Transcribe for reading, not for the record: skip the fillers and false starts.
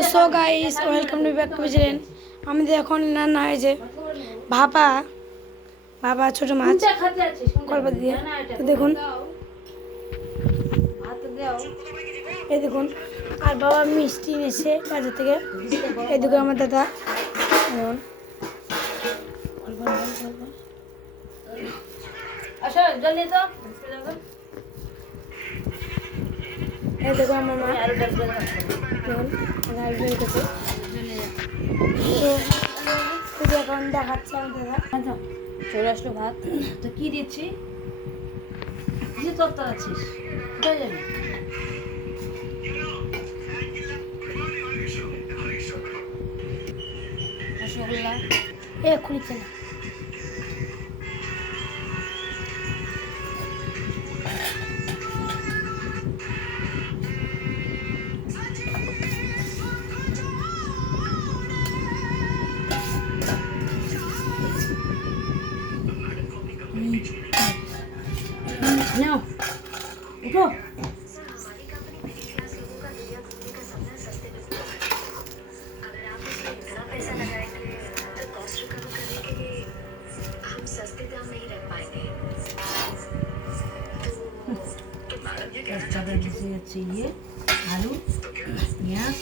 তো so guys welcome to back to channel. আমাদের এখন রান্না হয়েছে ভাপা ছোট মাছ কলপাত দিয়ে। তো দেখুন এই দেখুন, আর বাবা মিষ্টি এনেছে বাজার থেকে। এই দেখুন আমার দাদা, দেখুন এই দেখুন আমার মা দেখুন বের করছে। তো এখন দেখাচ্ছে আমার দাদা। চলে আসলো ভাত। তো কি দিচ্ছি? কিছু তত্ত্ব আছিস, কোথায় যাবি? রসগোল্লা খুলেছে না। নাও উঠো। চাদর ঘুষে যাচ্ছে ইয়ে আলু পেঁয়াজ